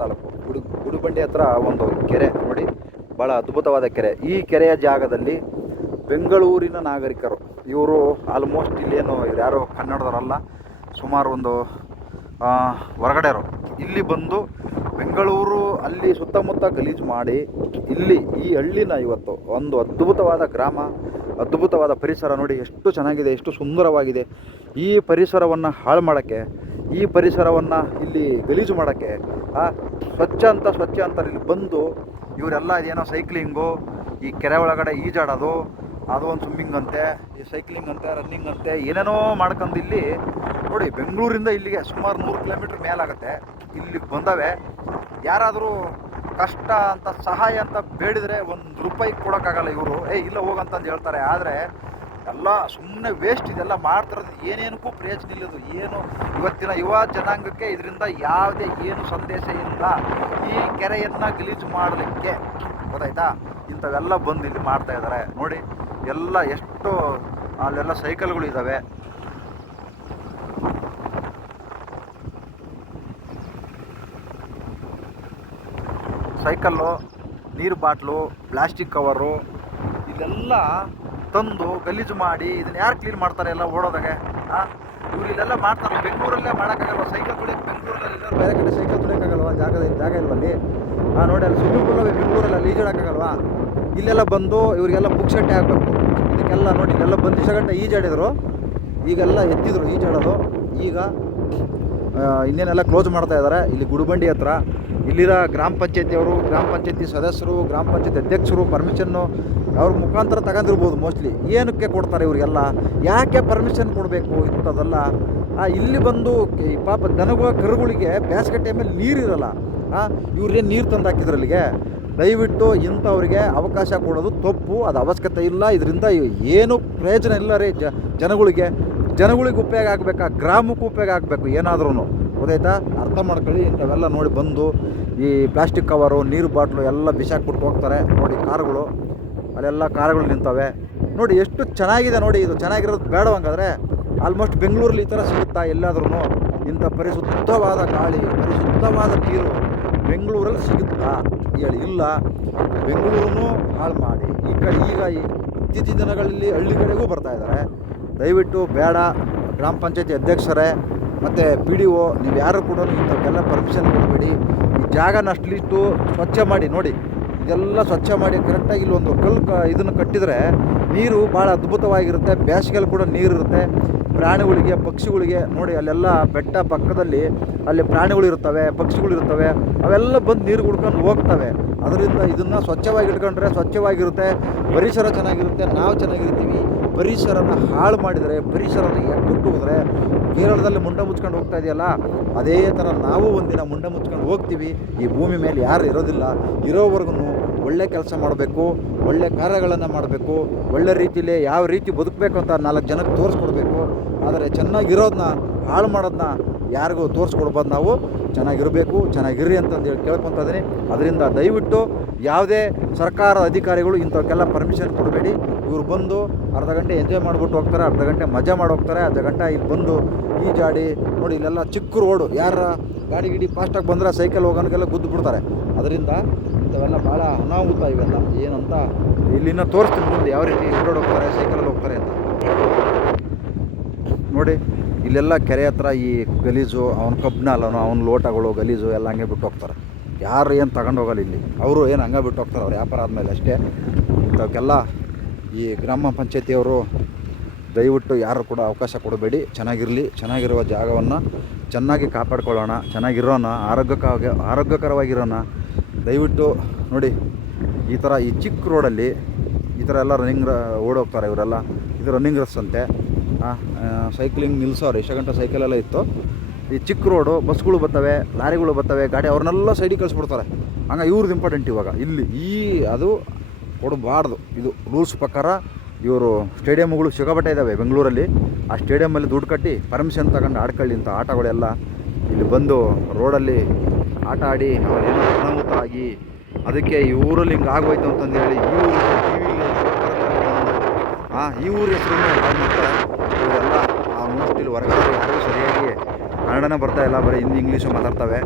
ಹತ್ರ ಒಂದು ಕೆರೆ ನೋಡಿ ಭಾಳ ಅದ್ಭುತವಾದ ಕೆರೆ. ಈ ಕೆರೆಯ ಜಾಗದಲ್ಲಿ ಬೆಂಗಳೂರಿನ ನಾಗರಿಕರು, ಇವರು ಆಲ್ಮೋಸ್ಟ್ ಇಲ್ಲೇನು ಇವ್ರು ಯಾರು ಕನ್ನಡದವರಲ್ಲ, ಸುಮಾರು ಒಂದು ಹೊರಗಡೆಯವರು. ಇಲ್ಲಿ ಬಂದು ಬೆಂಗಳೂರು ಅಲ್ಲಿ ಸುತ್ತಮುತ್ತ ಗಲೀಜು ಮಾಡಿ, ಇಲ್ಲಿ ಈ ಹಳ್ಳಿನ ಇವತ್ತು ಒಂದು ಅದ್ಭುತವಾದ ಗ್ರಾಮ, ಅದ್ಭುತವಾದ ಪರಿಸರ ನೋಡಿ ಎಷ್ಟು ಚೆನ್ನಾಗಿದೆ, ಎಷ್ಟು ಸುಂದರವಾಗಿದೆ. ಈ ಪರಿಸರವನ್ನು ಹಾಳು ಮಾಡೋಕ್ಕೆ ಈ ಪರಿಸರವನ್ನು ಇಲ್ಲಿ ಗಲೀಜು ಮಾಡೋಕ್ಕೆ ಸ್ವಚ್ಛ ಅಂತ ಸ್ವಚ್ಛ ಅಂತ ಇಲ್ಲಿ ಬಂದು ಇವರೆಲ್ಲ ಏನೋ ಸೈಕ್ಲಿಂಗು ಈ ಕೆರೆ ಒಳಗಡೆ ಈಜಾಡೋದು, ಅದು ಒಂದು ಸ್ವಿಮ್ಮಿಂಗ್ ಅಂತೆ, ಈ ಸೈಕ್ಲಿಂಗ್ ಅಂತೆ ರನ್ನಿಂಗ್ ಅಂತೆ, ಏನೇನೋ ಮಾಡ್ಕೊಂಡು ಇಲ್ಲಿ ನೋಡಿ ಬೆಂಗಳೂರಿಂದ ಇಲ್ಲಿಗೆ ಸುಮಾರು ನೂರು ಕಿಲೋಮೀಟ್ರ್ ಮೇಲಾಗತ್ತೆ. ಇಲ್ಲಿಗೆ ಬಂದವೆ. ಯಾರಾದರೂ ಕಷ್ಟ ಅಂತ, ಸಹಾಯ ಅಂತ ಬೇಡಿದರೆ ಒಂದು ರೂಪಾಯಿ ಕೊಡೋಕ್ಕಾಗಲ್ಲ ಇವರು. ಏ, ಇಲ್ಲ ಹೋಗಂತಂದು ಹೇಳ್ತಾರೆ. ಆದರೆ ಎಲ್ಲ ಸುಮ್ಮನೆ ವೇಸ್ಟ್ ಇದೆಲ್ಲ ಮಾಡ್ತಿರೋದು ಏನೇನಕ್ಕೂ ಪ್ರಯೋಜನ ಇಲ್ಲದು ಏನು ಇವತ್ತಿನ ಯುವ ಜನಾಂಗಕ್ಕೆ ಇದರಿಂದ ಯಾವುದೇ ಏನು ಸಂದೇಶ ಇಲ್ಲ. ಈ ಕೆರೆಯನ್ನು ಗಲೀಜು ಮಾಡಲಿಕ್ಕೆ ಗೊತ್ತಾಯ್ತಾ? ಇಂಥವೆಲ್ಲ ಬಂದು ಇಲ್ಲಿ ಮಾಡ್ತಾ ಇದ್ದಾರೆ. ನೋಡಿ, ಎಲ್ಲ ಎಷ್ಟು ಅಲ್ಲೆಲ್ಲ ಸೈಕಲ್ಗಳು ಇದ್ದಾವೆ ಸೈಕಲ್ಲು, ನೀರು ಬಾಟ್ಲು, ಪ್ಲಾಸ್ಟಿಕ್ ಕವರು, ಇಲ್ಲೆಲ್ಲ ತಂದು ಗಲೀಜು ಮಾಡಿ ಇದನ್ನ ಯಾರು ಕ್ಲೀನ್ ಮಾಡ್ತಾರೆ ಎಲ್ಲ ಓಡೋದಾಗೆ? ಇವ್ರು ಇಲ್ಲೆಲ್ಲ ಮಾಡ್ತಾರೆ. ಬೆಂಗಳೂರಲ್ಲೇ ಮಾಡೋಕ್ಕಾಗಲ್ವ? ಸೈಕಲ್ ತುಳಿಯಕ್ಕೆ ಬೆಂಗಳೂರಲ್ಲಿ ಇಲ್ಲ ಬೇರೆ ಕಡೆ ಸೈಕಲ್ ತುಳಿಯೋಕ್ಕಾಗಲ್ವ? ಜಾಗ ಜಾಗ ಇಲ್ವಲ್ಲಿ? ಹಾಂ ನೋಡಿ ಅಲ್ಲಿ ಸ್ವಿಮ್ಮಿಂಗ್ ಪೂಲ್ ಬೆಂಗಳೂರಲ್ಲಿ ಈಜಾಡೋಕ್ಕಾಗಲ್ವಾ ಇಲ್ಲೆಲ್ಲ ಬಂದು ಇವರಿಗೆಲ್ಲ ಸೆಟ್ಟೆ ಆಗಬೇಕು ಇದಕ್ಕೆಲ್ಲ ನೋಡಿ ಇಲ್ಲೆಲ್ಲ ಬಂದು ಗಂಟೆ ಈಜಾಡಿದರು. ಈಗೆಲ್ಲ ಎತ್ತಿದ್ರು ಈಜಾಡೋದು. ಈಗ ಇನ್ನೇನೆಲ್ಲ ಕ್ಲೋಸ್ ಮಾಡ್ತಾ ಇದ್ದಾರೆ. ಇಲ್ಲಿ ಗುಡುಬಂಡಿ ಹತ್ರ, ಇಲ್ಲಿರೋ ಗ್ರಾಮ ಪಂಚಾಯತಿಯವರು, ಗ್ರಾಮ ಪಂಚಾಯತಿ ಸದಸ್ಯರು, ಗ್ರಾಮ ಪಂಚಾಯತಿ ಅಧ್ಯಕ್ಷರು ಪರ್ಮಿಷನ್ನು ಅವ್ರ ಮುಖಾಂತರ ತಗೊಂಡಿರ್ಬೋದು ಮೋಸ್ಟ್ಲಿ ಏನಕ್ಕೆ ಕೊಡ್ತಾರೆ ಇವರಿಗೆಲ್ಲ? ಯಾಕೆ ಪರ್ಮಿಷನ್ ಕೊಡಬೇಕು ಇಂಥದ್ದೆಲ್ಲ? ಇಲ್ಲಿ ಬಂದು ಈ ಪಾಪ ದನಗಳ ಕರುಗಳಿಗೆ ಬೇಸಿಗೆ ಟೈಮಲ್ಲಿ ನೀರಿರಲ್ಲ ಇವ್ರೇನು ನೀರು ತಂದು ಹಾಕಿದ್ರು ಅಲ್ಲಿಗೆ? ದಯವಿಟ್ಟು ಇಂಥವ್ರಿಗೆ ಅವಕಾಶ ಕೊಡೋದು ತಪ್ಪು, ಅದು ಅವಶ್ಯಕತೆ ಇಲ್ಲ. ಇದರಿಂದ ಏನು ಪ್ರಯೋಜನ ಇಲ್ಲ ರೀ ಜನಗಳಿಗೆ. ಜನಗಳಿಗೆ ಉಪಯೋಗ ಆಗಬೇಕಾ ಗ್ರಾಮಕ್ಕೆ ಉಪಯೋಗ ಆಗಬೇಕು ಏನಾದ್ರೂ ಗೊತ್ತಾಯ್ತಾ? ಅರ್ಥ ಮಾಡ್ಕೊಳ್ಳಿ, ಇಂಥವೆಲ್ಲ ನೋಡಿ ಬಂದು ಈ ಪ್ಲಾಸ್ಟಿಕ್ ಕವರು, ನೀರು ಬಾಟ್ಲು ಎಲ್ಲ ಬಿಸಾಕ್ಬಿಟ್ಟು ಹೋಗ್ತಾರೆ. ನೋಡಿ ಕಾರುಗಳು, ಅಲ್ಲೆಲ್ಲ ಕಾರುಗಳು ನಿಂತವೆ. ನೋಡಿ ಎಷ್ಟು ಚೆನ್ನಾಗಿದೆ ನೋಡಿ ಇದು. ಚೆನ್ನಾಗಿರೋದು ಬೇಡವಂಗಾದ್ರೆ ಆಲ್ಮೋಸ್ಟ್ ಬೆಂಗಳೂರಲ್ಲಿ ಈ ಥರ ಸಿಗುತ್ತಾ ಎಲ್ಲಾದ್ರೂ ಇಂಥ ಪರಿಶುದ್ಧವಾದ ಗಾಳಿ, ಪರಿಶುದ್ಧವಾದ ನೀರು ಬೆಂಗಳೂರಲ್ಲಿ ಸಿಗುತ್ತಾ? ಹೇಳಿ, ಇಲ್ಲ. ಬೆಂಗಳೂರನ್ನು ಹಾಳು ಮಾಡಿ. ಈ ಕಡೆ ಈಗ ಇತ್ತೀಚಿನ ದಿನಗಳಲ್ಲಿ ಹಳ್ಳಿ ಕಡೆಗೂ ಬರ್ತಾ ಇದ್ದಾರೆ. ದಯವಿಟ್ಟು ಬೇಡ. ಗ್ರಾಮ ಪಂಚಾಯತಿ ಅಧ್ಯಕ್ಷರೇ, ಮತ್ತು ಪಿ ಡಿ ಒ ನೀವು ಯಾರು ಕೂಡ ಇಂಥವಕ್ಕೆಲ್ಲ ಪರ್ಮಿಷನ್ ಕೊಡಬೇಡಿ. ಈ ಜಾಗನ ಲೀಸ್ಟು ಸ್ವಚ್ಛ ಮಾಡಿ, ನೋಡಿ. ಇದೆಲ್ಲ ಸ್ವಚ್ಛ ಮಾಡಿ ಕರೆಕ್ಟಾಗಿ ಇಲ್ಲೊಂದು ಕಲ್ಲು ಕ, ಇದನ್ನು ಕಟ್ಟಿದರೆ ನೀರು ಭಾಳ ಅದ್ಭುತವಾಗಿರುತ್ತೆ. ಬೇಸಿಗೆಯಲ್ಲಿ ಕೂಡ ನೀರಿರುತ್ತೆ. ಪ್ರಾಣಿಗಳಿಗೆ, ಪಕ್ಷಿಗಳಿಗೆ, ನೋಡಿ ಅಲ್ಲೆಲ್ಲ ಬೆಟ್ಟ ಪಕ್ಕದಲ್ಲಿ ಅಲ್ಲಿ ಪ್ರಾಣಿಗಳು ಇರ್ತವೆ ಪಕ್ಷಿಗಳು ಇರ್ತವೆ ಅವೆಲ್ಲ ಬಂದು ನೀರು ಕುಡ್ಕೊಂಡು ಹೋಗ್ತವೆ. ಅದರಿಂದ ಇದನ್ನು ಸ್ವಚ್ಛವಾಗಿ ಇಟ್ಕೊಂಡ್ರೆ ಸ್ವಚ್ಛವಾಗಿರುತ್ತೆ. ಪರಿಸರ ಚೆನ್ನಾಗಿರುತ್ತೆ. ನಾವು ಚೆನ್ನಾಗಿರ್ತೀವಿ. ಪರಿಸರನ ಹಾಳು ಮಾಡಿದರೆ ಪರಿಸರನ ಎಕ್ಕುಟ್ಟು ಹೋದರೆ ಕೇರಳದಲ್ಲಿ ಮುಂಡ ಮುಚ್ಕೊಂಡು ಹೋಗ್ತಾ ಇದೆಯಲ್ಲ, ಅದೇ ಥರ ನಾವು ಒಂದಿನ ಮುಂಡ ಮುಚ್ಕೊಂಡು ಹೋಗ್ತೀವಿ. ಈ ಭೂಮಿ ಮೇಲೆ ಯಾರು ಇರೋದಿಲ್ಲ. ಇರೋವರೆಗೂ ಒಳ್ಳೆ ಕೆಲಸ ಮಾಡಬೇಕು, ಒಳ್ಳೆ ಕಾರ್ಯಗಳನ್ನು ಮಾಡಬೇಕು, ಒಳ್ಳೆ ರೀತಿಯಲ್ಲಿ ಯಾವ ರೀತಿ ಬದುಕಬೇಕು ಅಂತ ನಾಲ್ಕು ಜನಕ್ಕೆ ತೋರಿಸ್ಕೊಡ್ಬೇಕು. ಆದರೆ ಚೆನ್ನಾಗಿರೋದನ್ನ ಹಾಳು ಮಾಡೋದನ್ನ ಯಾರಿಗೂ ತೋರಿಸ್ಕೊಡ್ಬೋದು ನಾವು ಚೆನ್ನಾಗಿರಬೇಕು, ಚೆನ್ನಾಗಿರ್ರಿ ಅಂತಂದು ಹೇಳಿ ಕೇಳ್ಕೊತಾ ಇದ್ದೀನಿ. ಅದರಿಂದ ದಯವಿಟ್ಟು ಯಾವುದೇ ಸರ್ಕಾರದ ಅಧಿಕಾರಿಗಳು ಇಂಥವಕ್ಕೆಲ್ಲ ಪರ್ಮಿಷನ್ ಕೊಡಬೇಡಿ. ಇವ್ರು ಬಂದು ಅರ್ಧ ಗಂಟೆ ಎಂಜಾಯ್ ಮಾಡಿಬಿಟ್ಟು ಹೋಗ್ತಾರೆ, ಅರ್ಧ ಗಂಟೆ ಮಜಾ ಮಾಡಿ ಹೋಗ್ತಾರೆ. ಅರ್ಧ ಗಂಟೆ ಇಲ್ಲಿ ಬಂದು ಈಜಾಡಿ ನೋಡಿ ಇಲ್ಲೆಲ್ಲ ಚಿಕ್ಕ ರೋಡು ಯಾರ ಗಾಡಿ ಗಿಡಿ ಫಾಸ್ಟಾಗಿ ಬಂದರೆ ಸೈಕಲ್ ಹೋಗೋನಿಗೆಲ್ಲ ಗುದ್ದು ಬಿಡ್ತಾರೆ ಅದರಿಂದ ಇಂಥವೆಲ್ಲ ಭಾಳ ಅನಾಹುತ ಇವೆಲ್ಲ. ಏನಂತ ಇಲ್ಲಿನ ತೋರಿಸ್ತೀನಿ ಮುಂದೆ ಯಾವ ರೀತಿ ರೋಡ್ ಹೋಗ್ತಾರೆ ಸೈಕಲಲ್ಲಿ ಹೋಗ್ತಾರೆ ಅಂತ. ನೋಡಿ, ಇಲ್ಲೆಲ್ಲ ಕೆರೆ ಹತ್ರ ಈ ಗಲೀಜು, ಅವ್ನ ಕಬ್ಬಿನ ಅಲ್ಲನೋ, ಅವ್ನ ಲೋಟಗಳು, ಗಲೀಜು ಎಲ್ಲ ಹಂಗೆ ಬಿಟ್ಟು ಹೋಗ್ತಾರೆ. ಯಾರು ಏನು ತಗೊಂಡು ಹೋಗಲ್ಲ ಇಲ್ಲಿ. ಅವರು ಏನು ಹಂಗೆ ಬಿಟ್ಟು ಹೋಗ್ತಾರೆ, ಅವ್ರು ವ್ಯಾಪಾರ ಆದಮೇಲೆ ಅಷ್ಟೇ. ಇಂಥವಕ್ಕೆಲ್ಲ ಈ ಗ್ರಾಮ ಪಂಚಾಯತಿಯವರು ದಯವಿಟ್ಟು ಯಾರು ಕೂಡ ಅವಕಾಶ ಕೊಡಬೇಡಿ. ಚೆನ್ನಾಗಿರಲಿ, ಚೆನ್ನಾಗಿರುವ ಜಾಗವನ್ನು ಚೆನ್ನಾಗಿ ಕಾಪಾಡ್ಕೊಳ್ಳೋಣ, ಚೆನ್ನಾಗಿರೋಣ ಆರೋಗ್ಯಕ ಆರೋಗ್ಯಕರವಾಗಿರೋಣ. ದಯವಿಟ್ಟು ನೋಡಿ, ಈ ಥರ ಈ ಚಿಕ್ಕ ರೋಡಲ್ಲಿ ಈ ಥರ ಎಲ್ಲ ರನ್ನಿಂಗ್ ಓಡೋಗ್ತಾರೆ ಇವರೆಲ್ಲ. ಇದು ರನ್ನಿಂಗ್ ರಸ್ ಅಂತೆ. ಸೈಕ್ಲಿಂಗ್ ನಿಲ್ಸೋರು, ಎಷ್ಟು ಗಂಟೆ ಸೈಕಲೆಲ್ಲ ಇತ್ತು. ಈ ಚಿಕ್ಕ ರೋಡು, ಬಸ್ಗಳು ಬರ್ತವೆ, ಲಾರಿಗಳು ಬರ್ತವೆ, ಗಾಡಿ ಅವ್ರನ್ನೆಲ್ಲ ಸೈಡಿಗೆ ಕಳಿಸ್ಬಿಡ್ತಾರೆ. ಹಂಗೆ ಇವ್ರದ್ದು ಇಂಪಾರ್ಟೆಂಟ್ ಇವಾಗ. ಇಲ್ಲಿ ಈ, ಅದು ಕೊಡಬಾರ್ದು. ಇದು ರೂಲ್ಸ್ ಪ್ರಕಾರ ಇವರು ಸ್ಟೇಡಿಯಮ್ಗಳು ಸಿಗಬಟ್ಟೆ ಇದ್ದಾವೆ ಬೆಂಗಳೂರಲ್ಲಿ. ಆ ಸ್ಟೇಡಿಯಮಲ್ಲಿ ದುಡ್ಡು ಕಟ್ಟಿ ಪರ್ಮಿಷನ್ ತಗೊಂಡು ಆಡ್ಕೊಳ್ಳಿ ಅಂತ ಆಟಗಳೆಲ್ಲ ಇಲ್ಲಿ ಬಂದು ರೋಡಲ್ಲಿ ಆಟ ಆಡಿ ಅವನೇನೋ ಅನಾಹುತ ಆಗಿ ಅದಕ್ಕೆ ಈ ಊರಲ್ಲಿ ಹಿಂಗೆ ಆಗೋಯ್ತು ಅಂತಂದು ಹೇಳಿ ಈ ಊರು ಆ, ಈ ಊರ ಹೆಸರನ್ನು ಮಾಡ್ತಾರೆ ಇವರೆಲ್ಲ ಆ ಇಲ್ಲಿ ಹೊರಗಡೆ ಯಾರಿಗೂ ಸರಿಯಾಗಿ ಕನ್ನಡನೇ ಬರ್ತಾ ಇಲ್ಲ, ಬರೀ ಹಿಂದಿ, ಇಂಗ್ಲೀಷು ಮಾತಾಡ್ತವೆ.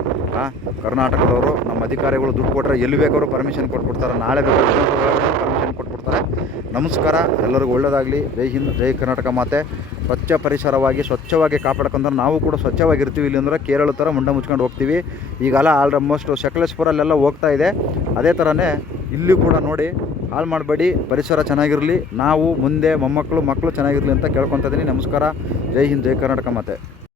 ಕರ್ನಾಟಕದವರು ನಮ್ಮ ಅಧಿಕಾರಿಗಳು ದುಡ್ಡು ಕೊಟ್ಟರೆ ಎಲ್ಲಿ ಬೇಕಾದ್ರೂ ಪರ್ಮಿಷನ್ ಕೊಟ್ಬಿಡ್ತಾರೆ, ನಾಳೆ ಬೇಕಾದ್ರೂ ಪರ್ಮಿಷನ್ ಕೊಟ್ಬಿಡ್ತಾರೆ. ನಮಸ್ಕಾರ, ಎಲ್ಲರಿಗೂ ಒಳ್ಳೆಯದಾಗಲಿ ಜೈ ಹಿಂದ್, ಜೈ ಕರ್ನಾಟಕ ಮಾತೆ. ಸ್ವಚ್ಛ ಪರಿಸರವಾಗಿ, ಸ್ವಚ್ಛವಾಗಿ ಕಾಪಾಡ್ಕೊಂಡ್ರೆ ನಾವು ಕೂಡ ಸ್ವಚ್ಛವಾಗಿರ್ತೀವಿ. ಇಲ್ಲಿ ಅಂದರೆ ಕೇರಳ ಥರ ಮುಂಡ ಮುಚ್ಕೊಂಡು ಹೋಗ್ತೀವಿ. ಈಗೆಲ್ಲ ಆಲ್ಮೋಸ್ಟ್ ಸಕಲೇಶ್ಪುರಲ್ಲೆಲ್ಲ ಹೋಗ್ತಾ ಇದೆ. ಅದೇ ಥರನೇ ಇಲ್ಲಿ ಕೂಡ ನೋಡಿ, ಹಾಳು ಮಾಡಬೇಡಿ. ಪರಿಸರ ಚೆನ್ನಾಗಿರಲಿ. ನಾವು, ಮುಂದೆ, ಮೊಮ್ಮಕ್ಕಳು, ಮಕ್ಕಳು ಚೆನ್ನಾಗಿರಲಿ ಅಂತ ಕೇಳ್ಕೊತಾ ಇದ್ದೀನಿ ನಮಸ್ಕಾರ. ಜೈ ಹಿಂದ್, ಜೈ ಕರ್ನಾಟಕ ಮಾತೆ.